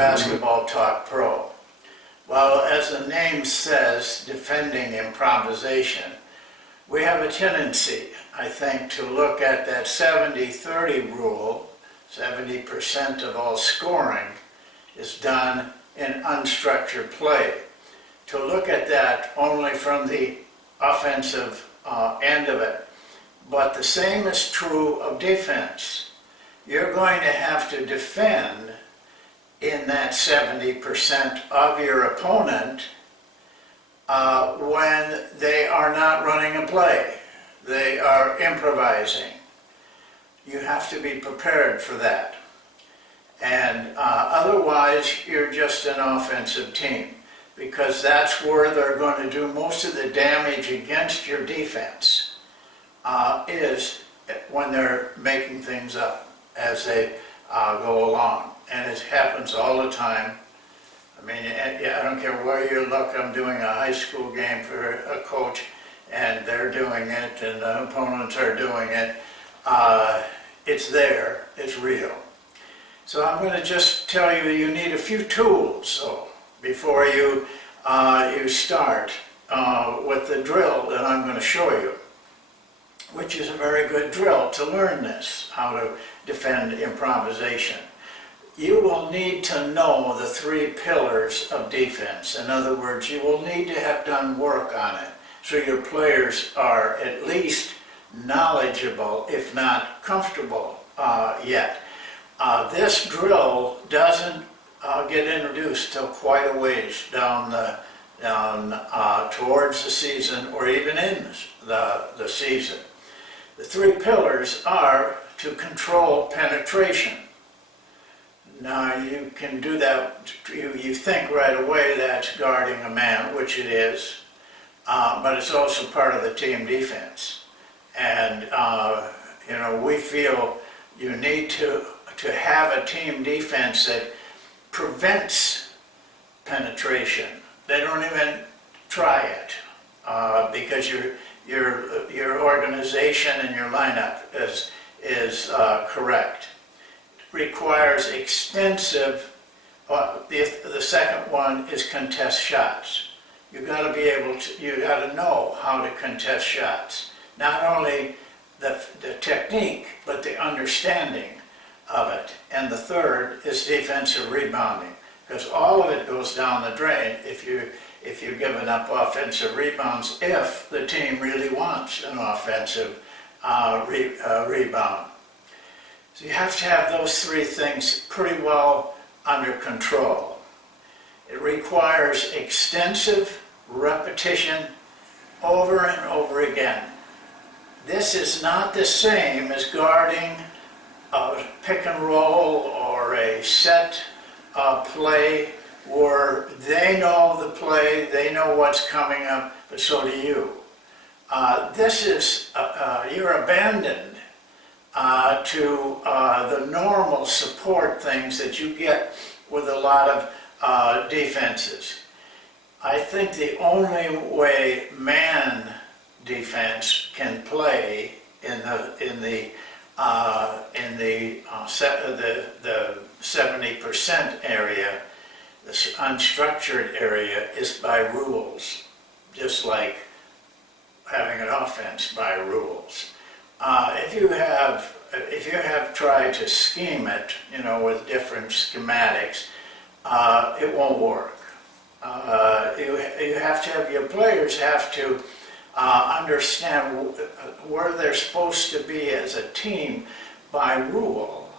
Basketball Talk Pro. Well, as the name says, defending improvisation, we have a tendency, I think, to look at that 70-30 rule. 70% of all scoring is done in unstructured play. To look at that only from the offensive end of it. But the same is true of defense. You're going to have to defend in that 70% of your opponent when they are not running a play. They are improvising. You have to be prepared for that. And otherwise, you're just an offensive team, because that's where they're going to do most of the damage against your defense, is when they're making things up as they go along. And it happens all the time. I mean, I don't care where you look. I'm doing a high school game for a coach, and they're doing it, and the opponents are doing it. It's there. It's real. So I'm going to just tell you, you need a few tools before you start with the drill that I'm going to show you, which is a very good drill to learn this, how to defend improvisation. You will need to know the 3 pillars of defense. In other words, you will need to have done work on it, so your players are at least knowledgeable, if not comfortable yet. This drill doesn't get introduced till quite a ways down towards the season, or even in the season. The 3 pillars are to control penetration. Now you can do that, you think right away that's guarding a man, which it is, but it's also part of the team defense. And you know, we feel you need to have a team defense that prevents penetration. They don't even try it, because your organization and your lineup is correct. Requires extensive, the second one is contest shots. You got to be able to, you got to know how to contest shots. Not only the technique, but the understanding of it. And the third is defensive rebounding, because all of it goes down the drain if you're giving up offensive rebounds, if the team really wants an offensive rebound. So you have to have those 3 things pretty well under control. It requires extensive repetition over and over again. This is not the same as guarding a pick and roll or a set play where they know the play, they know what's coming up, but so do you. This is, you're abandoned to the normal support things that you get with a lot of defenses. I think the only way man defense can play in the 70% area, the unstructured area, is by rules, just like having an offense by rules. If you have tried to scheme it, you know, with different schematics, it won't work. You have to have, your players have to understand where they're supposed to be as a team by rule,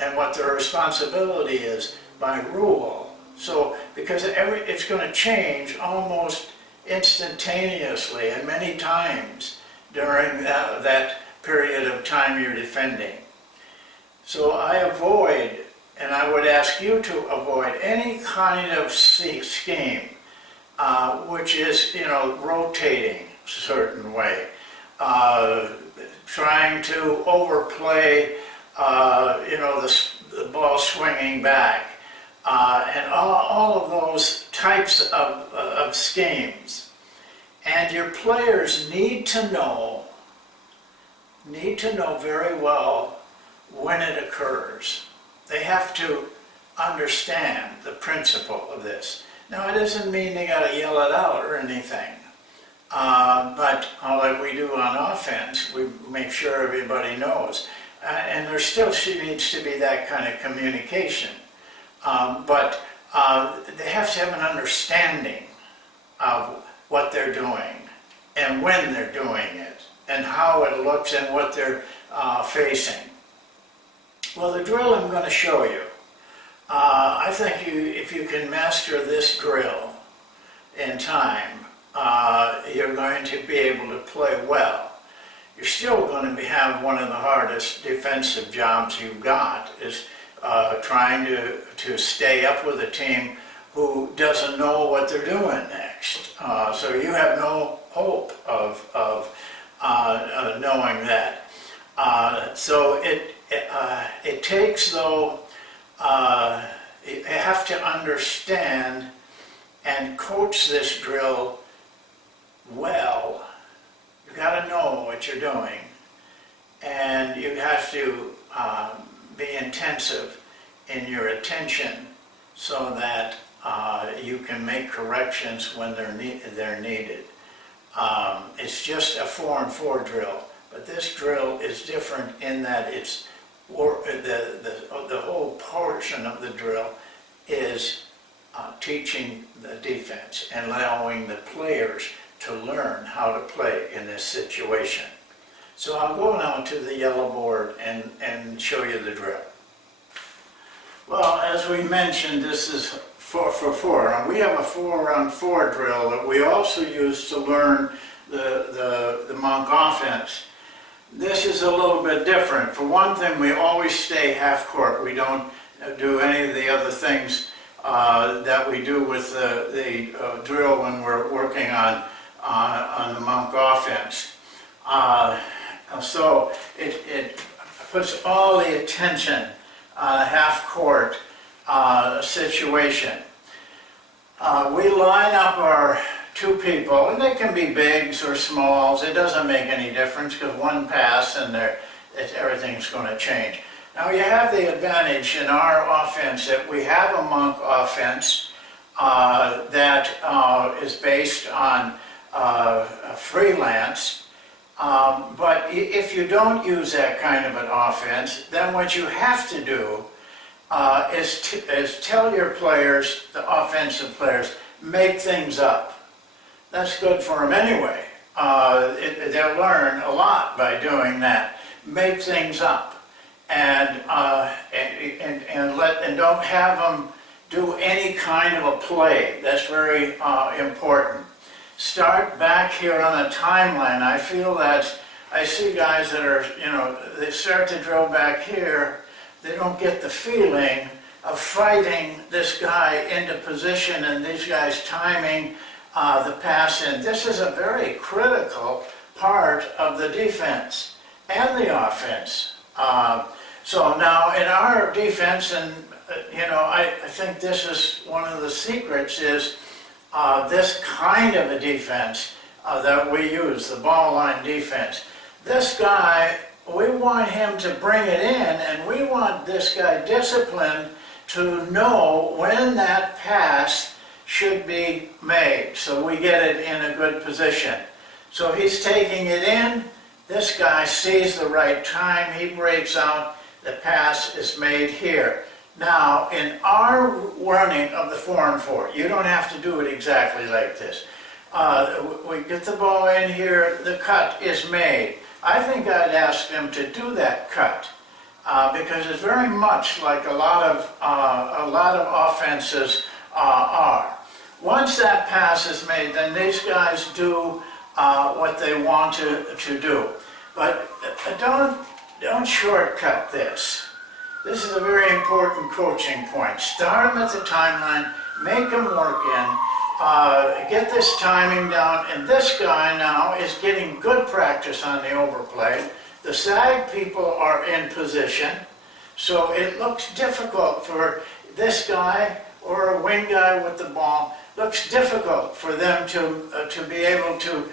and what their responsibility is by rule. So, because it's going to change almost instantaneously and many times during that period of time you're defending. So I avoid, and I would ask you to avoid, any kind of scheme which is, you know, rotating a certain way, trying to overplay, you know, the ball swinging back, and all of those types of schemes. And your players need to know very well when it occurs. They have to understand the principle of this. Now, it doesn't mean they got to yell it out or anything, but like we do on offense, we make sure everybody knows. And there still needs to be that kind of communication. But they have to have an understanding of what they're doing and when they're doing it and how it looks and what they're facing. Well, the drill I'm going to show you, I think if you can master this drill in time, you're going to be able to play well. You're still going to have one of the hardest defensive jobs you've got is trying to stay up with a team who doesn't know what they're doing next. So you have no hope of knowing that. So it takes, though, you have to understand and coach this drill well. You got to know what you're doing, and you have to be intensive in your attention so that you can make corrections when they're needed. It's just a 4-and-4 drill, but this drill is different in that it's the whole portion of the drill is teaching the defense and allowing the players to learn how to play in this situation. So I'll go now to the yellow board and show you the drill. Well, as we mentioned, this is 4-for-4. And we have a 4-on-4 drill that we also use to learn the monk offense. This is a little bit different. For one thing, we always stay half court. We don't do any of the other things that we do with the drill when we're working on the monk offense. So it puts all the attention on a half-court situation. We line up our two people, and they can be bigs or smalls. It doesn't make any difference because one pass and everything's going to change. Now you have the advantage in our offense that we have a monk offense that is based on freelance. But if you don't use that kind of an offense, then what you have to do is tell your players, the offensive players, make things up. That's good for them anyway. They'll learn a lot by doing that. Make things up, and don't have them do any kind of a play. That's very important. Start back here on the timeline. I feel that I see guys that are, they start to drill back here. They don't get the feeling of fighting this guy into position and these guys timing the pass in. This is a very critical part of the defense and the offense. So now in our defense, and I think this is one of the secrets, is this kind of a defense that we use, the ball line defense. This guy, we want him to bring it in, and we want this guy disciplined to know when that pass should be made, so we get it in a good position. So he's taking it in, this guy sees the right time, he breaks out, the pass is made here. Now, in our running of the 4-and-4, you don't have to do it exactly like this. We get the ball in here, the cut is made. I think I'd ask them to do that cut because it's very much like a lot of offenses are. Once that pass is made, then these guys do what they want to do. But don't shortcut this. This is a very important coaching point. Start them at the timeline, make them work in, get this timing down, and this guy now is getting good practice on the overplay. The sag people are in position, so it looks difficult for this guy or a wing guy with the ball. Looks difficult for them to be able to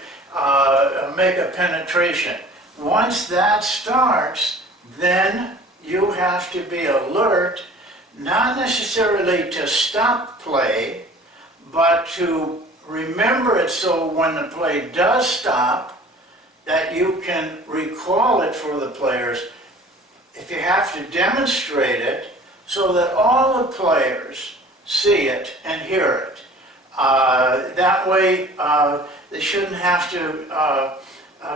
make a penetration. Once that starts, then you have to be alert not necessarily to stop play, but to remember it so when the play does stop, that you can recall it for the players. If you have to demonstrate it so that all the players see it and hear it. That way they shouldn't have to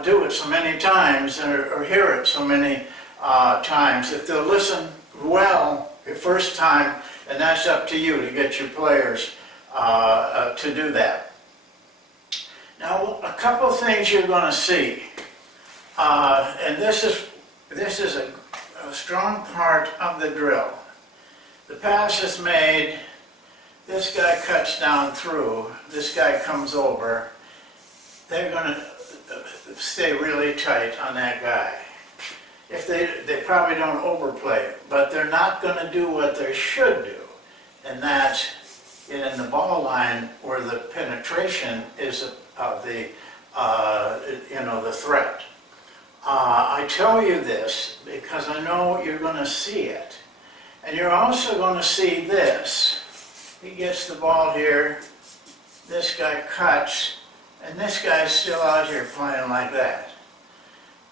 do it so many times or hear it so many times. If they'll listen well your first time, and that's up to you to get your players to do that. Now, a couple of things you're going to see, and this is a strong part of the drill. The pass is made, this guy cuts down through, this guy comes over. They're going to stay really tight on that guy. If they probably don't overplay it, but they're not going to do what they should do, and that's get in the ball line where the penetration is the threat. I tell you this because I know you're going to see it, and you're also going to see this. He gets the ball here, this guy cuts, and this guy's still out here playing like that.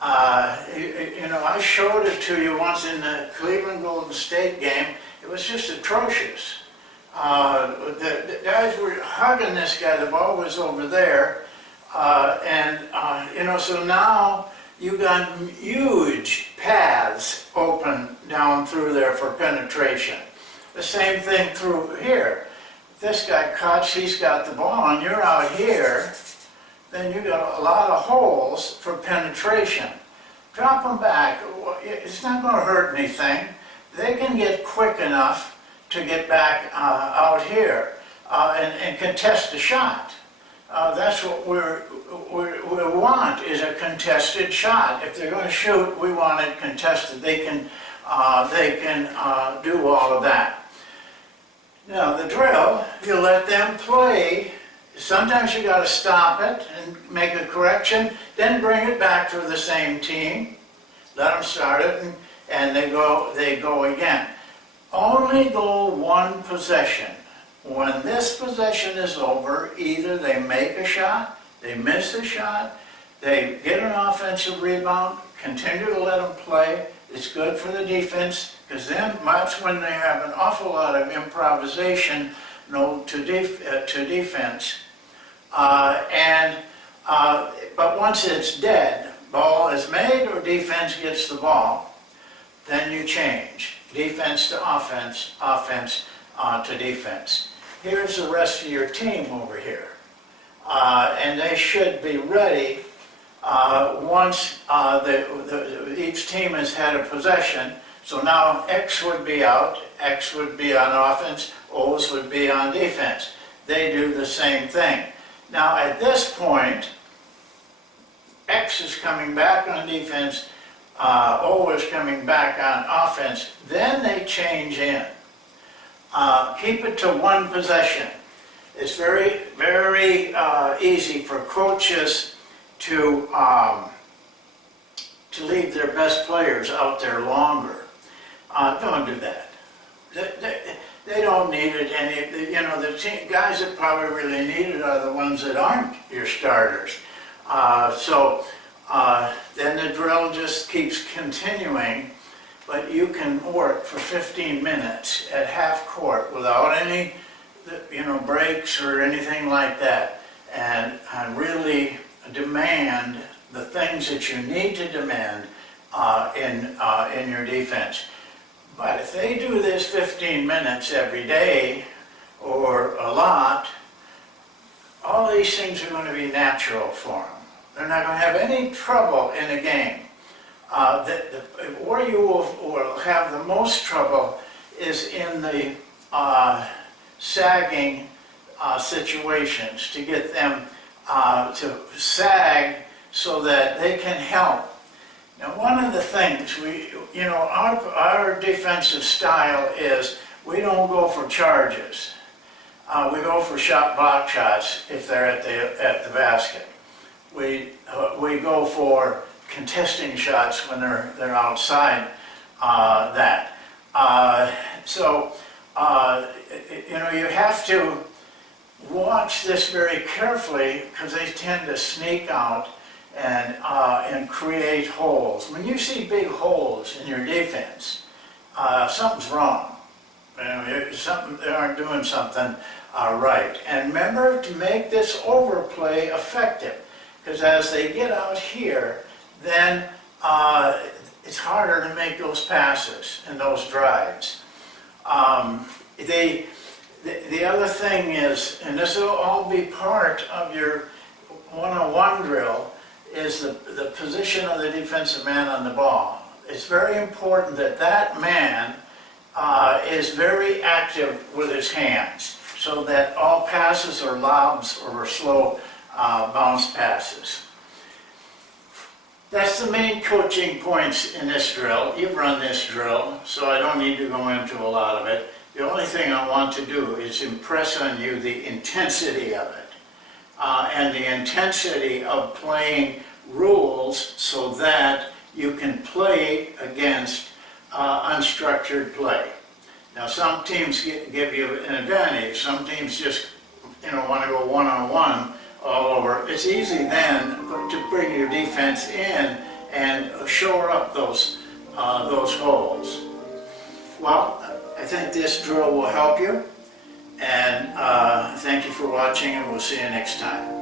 I showed it to you once in the Cleveland Golden State game. It was just atrocious. The guys were hugging this guy. The ball was over there. So now you got huge paths open down through there for penetration. The same thing through here. If this guy cuts, he's got the ball, and you're out here, then you got a lot of holes for penetration. Drop them back. It's not going to hurt anything. They can get quick enough to get back out here and contest the shot. That's what we want, is a contested shot. If they're going to shoot, we want it contested. They can do all of that. Now the drill, you let them play. Sometimes you got to stop it and make a correction, then bring it back for the same team. Let them start it, and they go again. Only go one possession. When this possession is over, either they make a shot, they miss a shot, they get an offensive rebound, continue to let them play. It's good for the defense, because then that's when they have an awful lot of improvisation to defense. But once it's dead, ball is made or defense gets the ball, then you change. Defense to offense, offense to defense. Here's the rest of your team over here. And they should be ready once each team has had a possession. So now X would be out, X would be on offense, O's would be on defense. They do the same thing. Now at this point, X is coming back on defense, O is coming back on offense. Then they change in. Keep it to one possession. It's very, very easy for coaches to leave their best players out there longer. Don't do that. They don't need it. The guys that probably really need it are the ones that aren't your starters. Then the drill just keeps continuing, but you can work for 15 minutes at half court without any, breaks or anything like that, and really demand the things that you need to demand in your defense. But if they do this 15 minutes every day, or a lot, all these things are going to be natural for them. They're not going to have any trouble in a game. Where you will have the most trouble is in the sagging situations, to get them to sag so that they can help. Now, one of the things our defensive style is we don't go for charges. We go for block shots if they're at the basket. We go for contesting shots when they're outside that. So, you know, you have to watch this very carefully because they tend to sneak out and create holes. When you see big holes in your defense, something's wrong. You know, they aren't doing something right. And remember to make this overplay effective, because as they get out here, then it's harder to make those passes and those drives. The other thing is, and this will all be part of your one-on-one drill, is the position of the defensive man on the ball. It's very important that that man is very active with his hands, so that all passes are lobs or slow bounce passes. That's the main coaching points in this drill. You've run this drill, so I don't need to go into a lot of it. The only thing I want to do is impress on you the intensity of it, and the intensity of playing rules so that you can play against unstructured play. Now, some teams give you an advantage. Some teams just, you know, want to go one-on-one all over. It's easy then to bring your defense in and shore up those holes. Well, I think this drill will help you, and thank you for watching, and we'll see you next time.